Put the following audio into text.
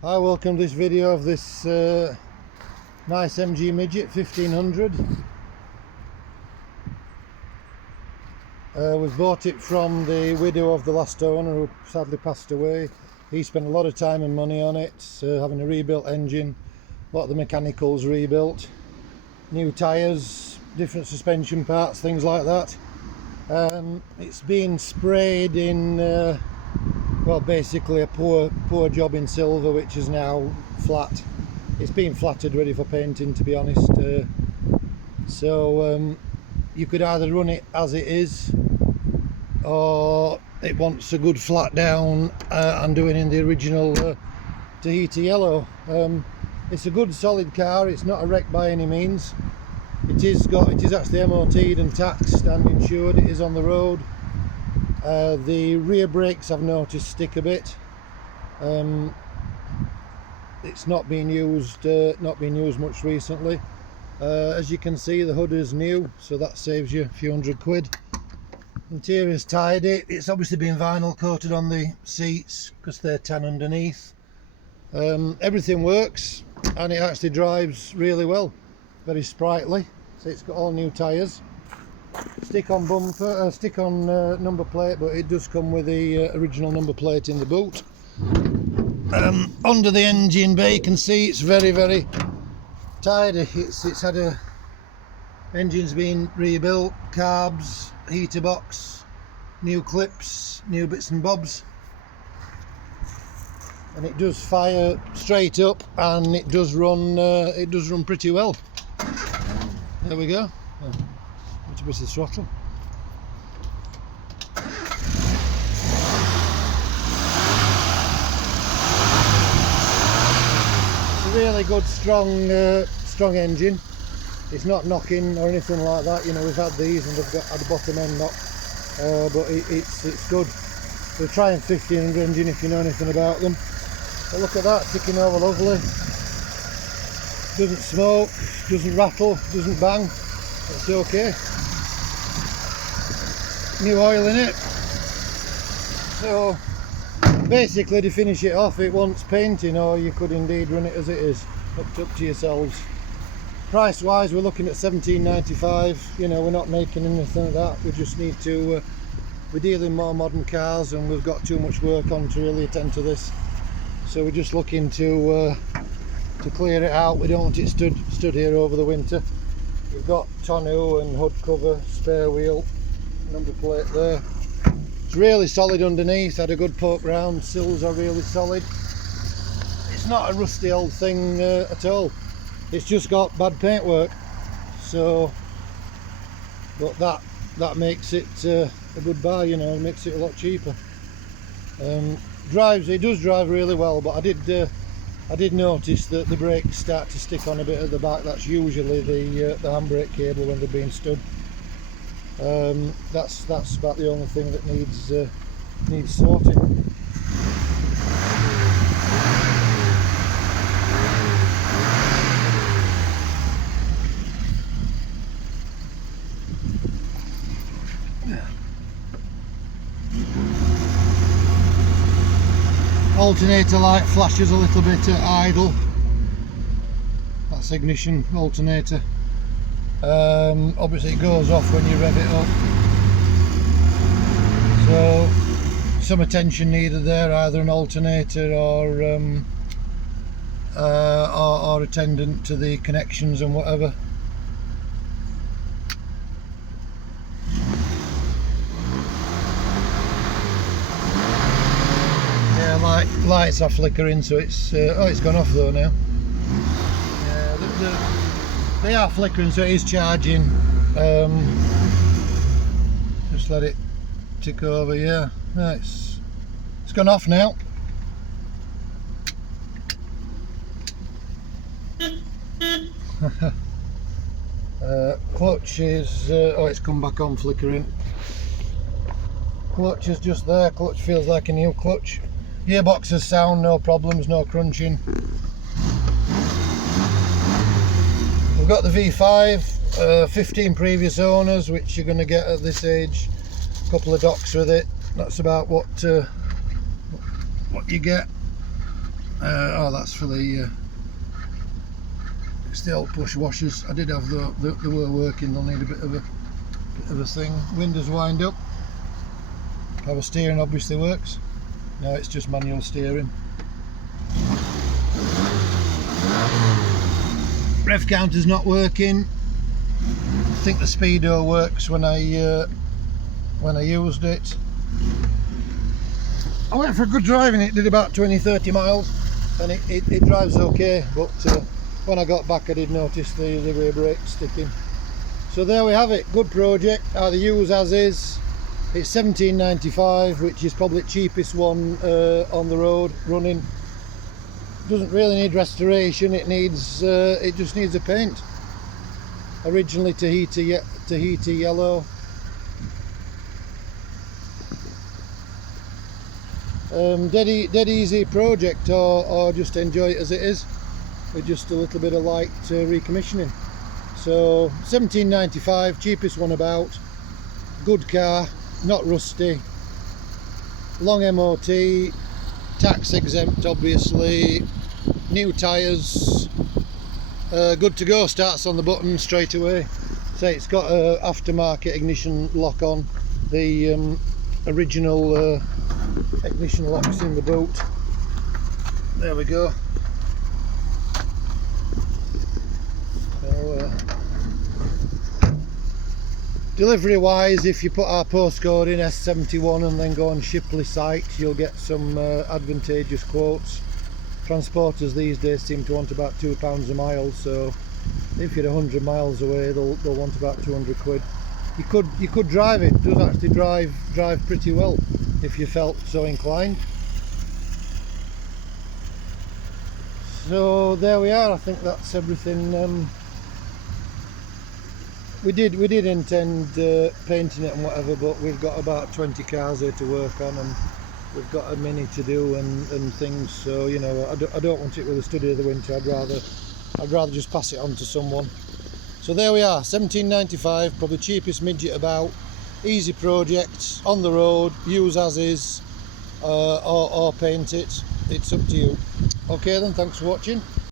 Hi, welcome to this video of this nice MG Midget 1500. We've bought it from the widow of the last owner who sadly passed away. He spent a lot of time and money on it, having a rebuilt engine, a lot of the mechanicals rebuilt, new tyres, different suspension parts, things like that. It's been sprayed in well, basically a poor job in silver, which is now flat. It's been flattered, ready for painting, to be honest. So you could either run it as it is, or it wants a good flat down and doing in the original Tahiti yellow. It's a good solid car. It's not a wreck by any means. It is actually MOT'd and taxed and insured. It is on the road. The rear brakes, I've noticed, stick a bit. It's not been used much recently. As you can see, the hood is new, so that saves you a few £100. Interior's tidy. It's obviously been vinyl coated on the seats because they're tan underneath. Everything works, and it actually drives really well, very sprightly. So it's got all new tyres. Stick on bumper, stick on number plate, but it does come with the original number plate in the boot. Under the engine bay, you can see it's very tidy. It's had a engine's been rebuilt, carbs, heater box, new clips, new bits and bobs, and it does fire straight up, and it does run pretty well. There we go. A bit of throttle. It's a really good strong engine. It's not knocking or anything like that. You know, we've had these and they've had a bottom end knock, but it's good. We're trying 1500 engine if you know anything about them. But look at that, ticking over lovely. Doesn't smoke, doesn't rattle, doesn't bang. It's okay. New oil in it. So basically, to finish it off, it wants painting, or you could indeed run it as it is. Up to yourselves. Price wise, we're looking at £17.95. You know, we're not making anything like that. We just need to we're dealing more modern cars, and we've got too much work on to really attend to this, so we're just looking to clear it out. We don't want it stood here over the winter. We've got tonneau and hood cover, spare wheel, number plate there. It's really solid underneath. Had a good poke round. Sills are really solid. It's not a rusty old thing at all. It's just got bad paintwork. So, but that makes it a good buy. You know, it makes it a lot cheaper. It does drive really well, but I did notice that the brakes start to stick on a bit at the back. That's usually the handbrake cable when they're being stood. That's about the only thing that needs sorting. Alternator light flashes a little bit at idle. That's ignition alternator. Obviously it goes off when you rev it up, so some attention needed there, either an alternator or attendant to the connections and whatever. Yeah, lights are flickering, so it's it's gone off though now. Yeah, they are flickering, so it is charging. Just let it tick over. Yeah, it's gone off now. Clutch is it's come back on flickering. Clutch is just there. Clutch feels like a new clutch. Gearbox is sound, no problems, no crunching. We've got the V5, 15 previous owners, which you're going to get at this age. A couple of docks with it. That's about what you get. Oh, that's for the it's the old push washers. I did have they were working. They'll need a bit of a thing. Windows wind up. Power steering obviously works. No, it's just manual steering. Rev counter's not working. I think the speedo works when I used it. I went for a good drive and it did about 20-30 miles, and it drives okay, but when I got back I did notice the rear brake sticking. So there we have it, good project, either use as is. It's $17.95, which is probably the cheapest one on the road running. Doesn't really need restoration, it just needs a paint. Originally Tahiti yellow. Dead easy project, or just enjoy it as it is, with just a little bit of light recommissioning. So $17.95, cheapest one about. Good car, not rusty, long MOT, tax exempt obviously, new tyres, good to go, starts on the button straight away. So it's got a aftermarket ignition lock on, the original ignition locks in the boot. There we go. So, delivery wise, if you put our postcode in S71 and then go on Shipley site, you'll get some advantageous quotes. Transporters these days seem to want about £2 a mile, so if you're 100 miles away they'll want about 200 quid. You could drive it. It does actually drive pretty well if you felt so inclined. So there we are. I think that's everything. We did intend painting it and whatever, but we've got about 20 cars here to work on, and we've got a Mini to do and things. So you know, I don't want it with a study of the winter. I'd rather just pass it on to someone. So there we are, $17.95, probably cheapest midget about. Easy project, on the road, use as is, or paint it. It's up to you. Okay then, thanks for watching.